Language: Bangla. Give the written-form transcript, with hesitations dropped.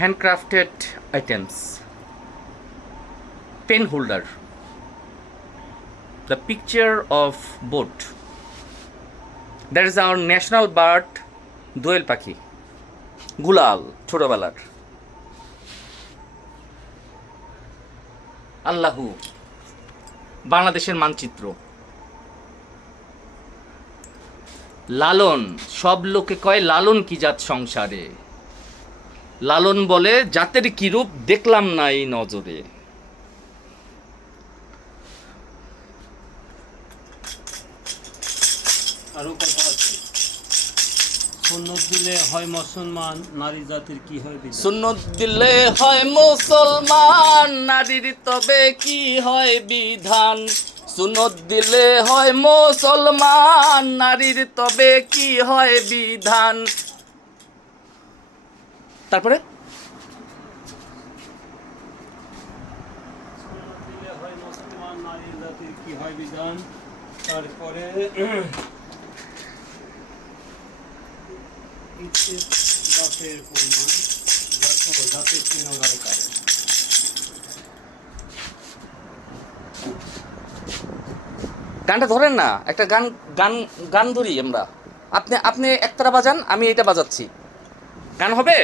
handcrafted items, pen holder, the picture of boat. That is our national bird, দোয়েল পাখি, গুলাল ছোটবেলার। আল্লাহু, বাংলাদেশের মানচিত্র। লালন, সব লোকে কয় লালন কি জাত সংসারে, লালন বলে জাতের কি রূপ দেখলাম না এই নজরে। আরো কথা আছে, সুন্নত দিলে হয় মুসলমান, নারী জাতির কি হয় বিধান। সুন্নত দিলে হয় মুসলমান, নারীর তবে কি হয় বিধান। সুন্নত দিলে হয় মুসলমান, নারীর তবে কি হয় বিধান। তারপরে সুন্নত দিলে হয় মুসলমান, নারী জাতির কি হয় বিধান। তারপরে জাতের প্রমাণ, জাতের চিহ্নরাও কারে। গানটা ধরেন না, একটা গান গান গান ধরি আমরা। আপনি আপনি একতারা বাজান, আমি এটা বাজাচ্ছি, গান হবে।